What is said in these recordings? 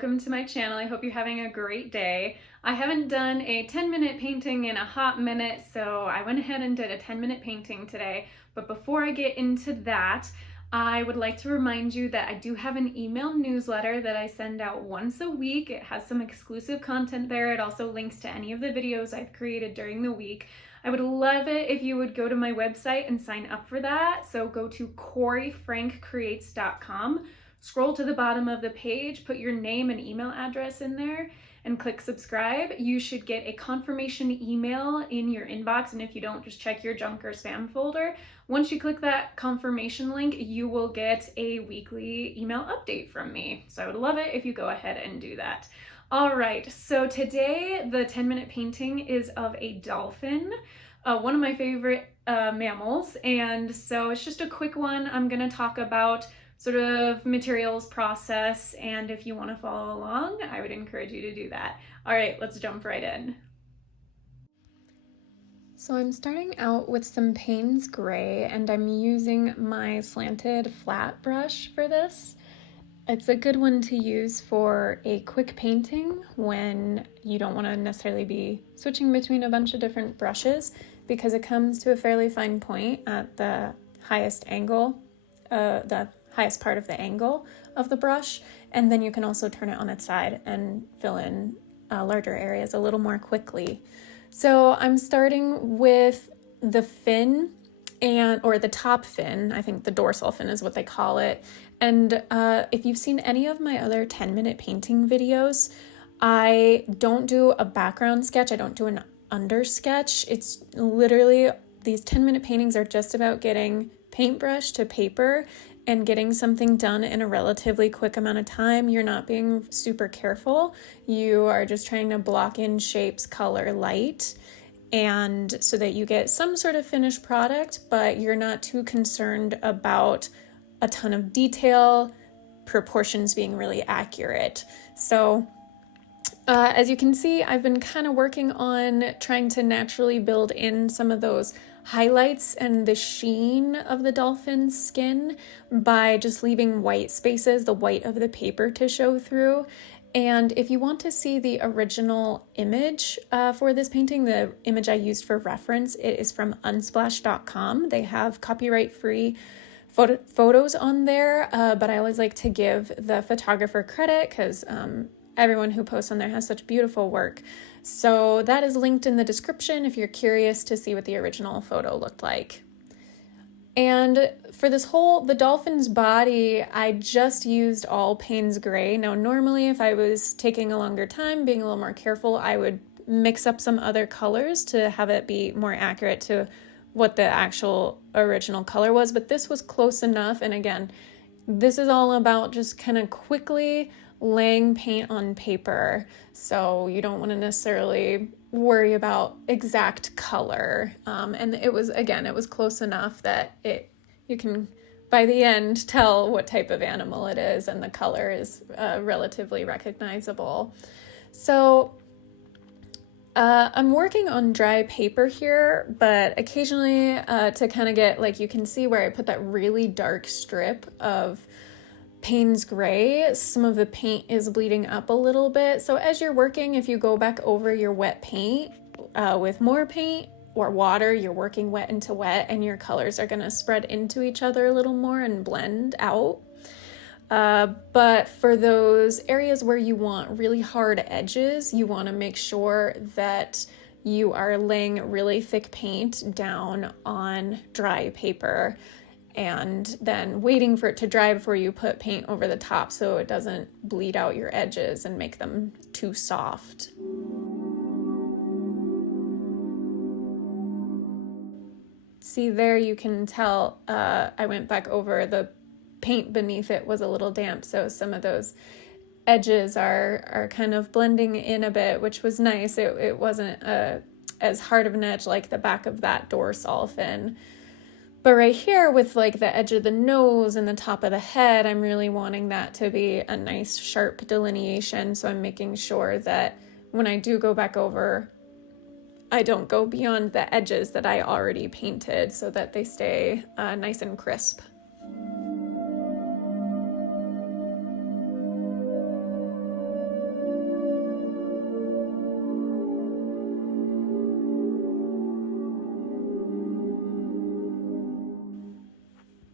welcome to my channel. I hope you're having a great day. I haven't done a 10-minute painting in a hot minute, so I went ahead and did a 10-minute painting today. But before I get into that, I would like to remind you that I do have an email newsletter that I send out once a week. It has some exclusive content there. It also links to any of the videos I've created during the week. I would love it if you would go to my website and sign up for that. So go to CoreyFrankCreates.com. Scroll to the bottom of the page, put your name and email address in there, and click subscribe. You should get a confirmation email in your inbox, and if you don't, just check your junk or spam folder. Once you click that confirmation link, you will get a weekly email update from me. So I would love it if you go ahead and do that. All right, so today the 10-minute painting is of a dolphin, one of my favorite mammals, and so it's just a quick one. I'm gonna talk about sort of materials, process, and if you want to follow along, I would encourage you to do that. All right, let's jump right in. So I'm starting out with some Payne's Gray, and I'm using my Slanted flat brush for this. It's a good one to use for a quick painting when you don't want to necessarily be switching between a bunch of different brushes, because it comes to a fairly fine point at the highest angle, the highest part of the angle of the brush, and then you can also turn it on its side and fill in larger areas a little more quickly. So I'm starting with the fin, or the top fin. I think the dorsal fin is what they call it. And if you've seen any of my other 10-minute painting videos, I don't do a background sketch. I don't do an under sketch. It's literally, these 10-minute paintings are just about getting paintbrush to paper and getting something done in a relatively quick amount of time. You're not being super careful. You are just trying to block in shapes, color, light, and so that you get some sort of finished product, but you're not too concerned about a ton of detail, proportions being really accurate. So as you can see, I've been kind of working on trying to naturally build in some of those highlights and the sheen of the dolphin's skin by just leaving white spaces, the white of the paper, to show through. And if you want to see the original image for this painting, the image I used for reference, it is from unsplash.com. They have copyright-free photos on there, but I always like to give the photographer credit because everyone who posts on there has such beautiful work. So that is linked in the description if you're curious to see what the original photo looked like. And for the dolphin's body, I just used all Payne's Gray. Now, normally if I was taking a longer time, being a little more careful, I would mix up some other colors to have it be more accurate to what the actual original color was, but this was close enough. And again, this is all about just kind of quickly laying paint on paper, so you don't want to necessarily worry about exact color. And it was close enough that you can, by the end, tell what type of animal it is, and the color is relatively recognizable. So I'm working on dry paper here, but occasionally to kind of get, like, you can see where I put that really dark strip of Payne's Gray, some of the paint is bleeding up a little bit. So as you're working, if you go back over your wet paint with more paint or water, you're working wet into wet, and your colors are going to spread into each other a little more and blend out. But for those areas where you want really hard edges, you want to make sure that you are laying really thick paint down on dry paper and then waiting for it to dry before you put paint over the top so it doesn't bleed out your edges and make them too soft. See, there you can tell I went back over, the paint beneath it was a little damp, so some of those edges are kind of blending in a bit, which was nice. It wasn't as hard of an edge like the back of that dorsal fin. But right here with like the edge of the nose and the top of the head, I'm really wanting that to be a nice sharp delineation. So I'm making sure that when I do go back over, I don't go beyond the edges that I already painted so that they stay nice and crisp.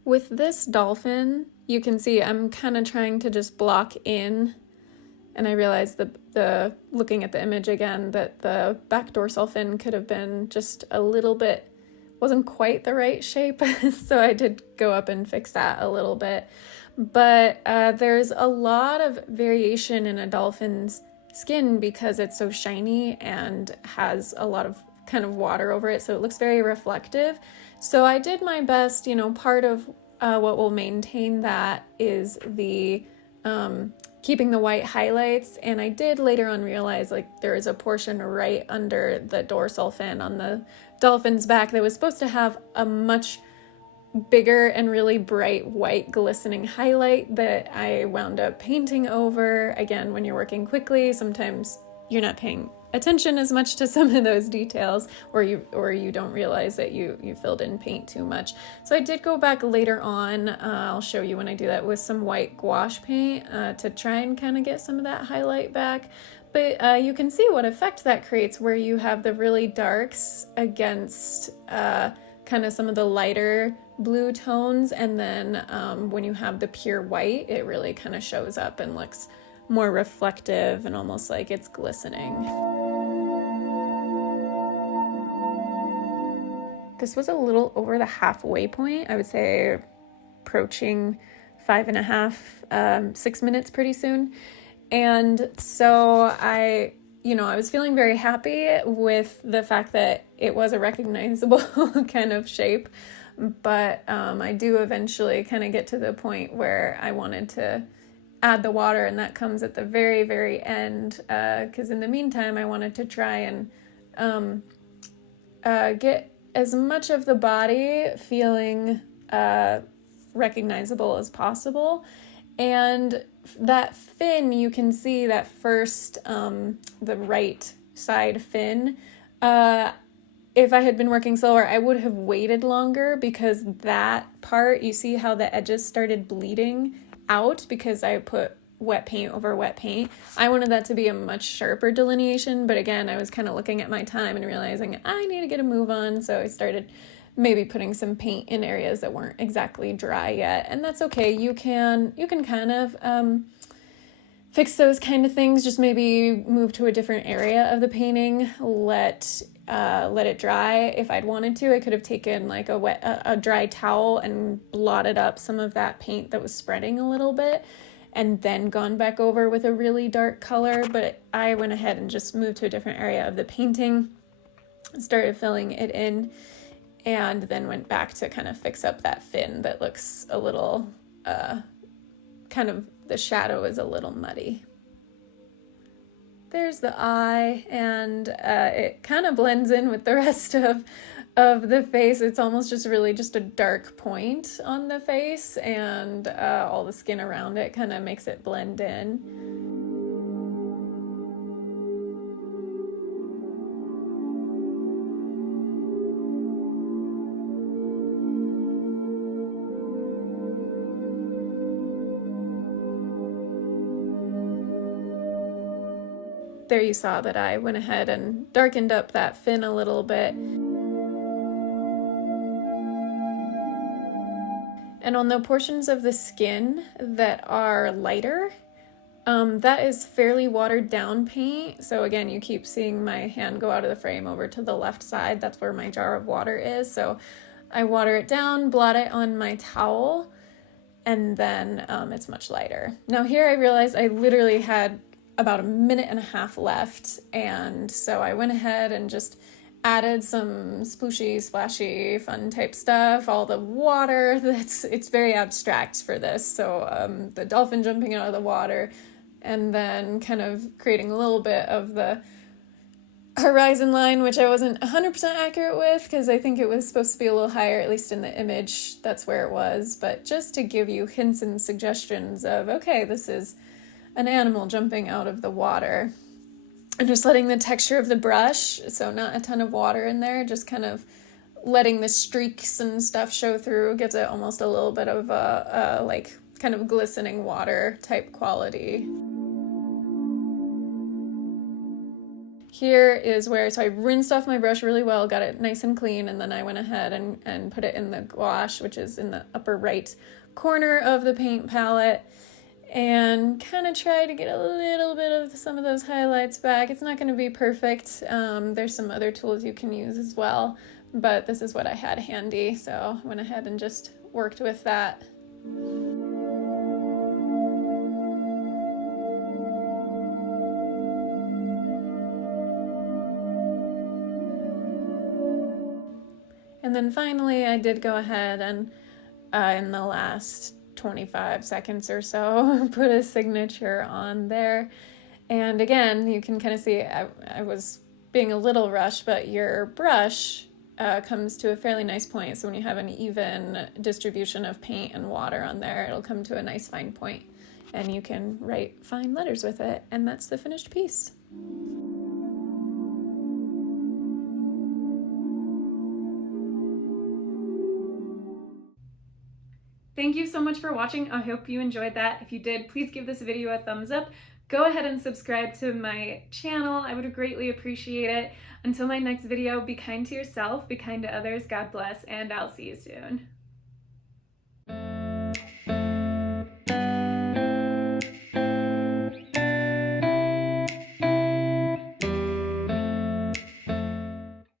With this dolphin, you can see I'm kind of trying to just block in, and I realized the looking at the image again that the back dorsal fin could have been just a little bit, wasn't quite the right shape, so I did go up and fix that a little bit. But there's a lot of variation in a dolphin's skin because it's so shiny and has a lot of kind of water over it, so it looks very reflective. So I did my best. Part of what will maintain that is the keeping the white highlights, and I did later on realize there is a portion right under the dorsal fin on the dolphin's back that was supposed to have a much bigger and really bright white glistening highlight that I wound up painting over. Again, when you're working quickly, sometimes you're not paying attention as much to some of those details, or you don't realize that you filled in paint too much. So I did go back later on, I'll show you when I do that, with some white gouache paint to try and kind of get some of that highlight back. But you can see what effect that creates, where you have the really darks against kind of some of the lighter blue tones, and then when you have the pure white, it really kind of shows up and looks more reflective and almost like it's glistening. This was a little over the halfway point. I would say approaching 5.5, 6 minutes pretty soon. And so I was feeling very happy with the fact that it was a recognizable kind of shape. But I do eventually kind of get to the point where I wanted to add the water, and that comes at the very, very end, because in the meantime I wanted to try and get as much of the body feeling recognizable as possible. And that fin, you can see that first, the right side fin, if I had been working slower, I would have waited longer, because that part, you see how the edges started bleeding out because I put wet paint over wet paint. I wanted that to be a much sharper delineation, but again, I was kind of looking at my time and realizing I need to get a move on, so I started maybe putting some paint in areas that weren't exactly dry yet, and that's okay. You can kind of fix those kind of things. Just maybe move to a different area of the painting, let it dry. If I'd wanted to, I could have taken like a dry towel and blotted up some of that paint that was spreading a little bit, and then gone back over with a really dark color. But I went ahead and just moved to a different area of the painting, started filling it in, and then went back to kind of fix up that fin that looks a little, kind of, the shadow is a little muddy. There's the eye, and it kind of blends in with the rest of the face. It's almost just really just a dark point on the face, and all the skin around it kind of makes it blend in. There you saw that I went ahead and darkened up that fin a little bit. And on the portions of the skin that are lighter, that is fairly watered down paint. So again, you keep seeing my hand go out of the frame over to the left side. That's where my jar of water is. So I water it down, blot it on my towel, and then it's much lighter. Now here I realized I literally had about 1.5 minutes left, and so I went ahead and just added some splooshy, splashy, fun type stuff, all the water. It's very abstract for this, so the dolphin jumping out of the water, and then kind of creating a little bit of the horizon line, which I wasn't 100% accurate with, because I think it was supposed to be a little higher, at least in the image, that's where it was, but just to give you hints and suggestions of, okay, this is an animal jumping out of the water. And just letting the texture of the brush, so not a ton of water in there, just kind of letting the streaks and stuff show through, gives it almost a little bit of a like kind of glistening water type quality. here is where, so I rinsed off my brush really well, got it nice and clean, and then I went ahead and put it in the gouache, which is in the upper right corner of the paint palette, and kind of try to get a little bit of some of those highlights back. It's not going to be perfect. There's some other tools you can use as well, but this is what I had handy, so I went ahead and just worked with that. And then finally, I did go ahead and in the last 25 seconds or so, put a signature on there. And again, you can kind of see I was being a little rushed, but your brush comes to a fairly nice point. So when you have an even distribution of paint and water on there, it'll come to a nice fine point, and you can write fine letters with it. And that's the finished piece. Thank you so much for watching. I hope you enjoyed that. If you did, please give this video a thumbs up. Go ahead and subscribe to my channel. I would greatly appreciate it. Until my next video, be kind to yourself, be kind to others, God bless, and I'll see you soon.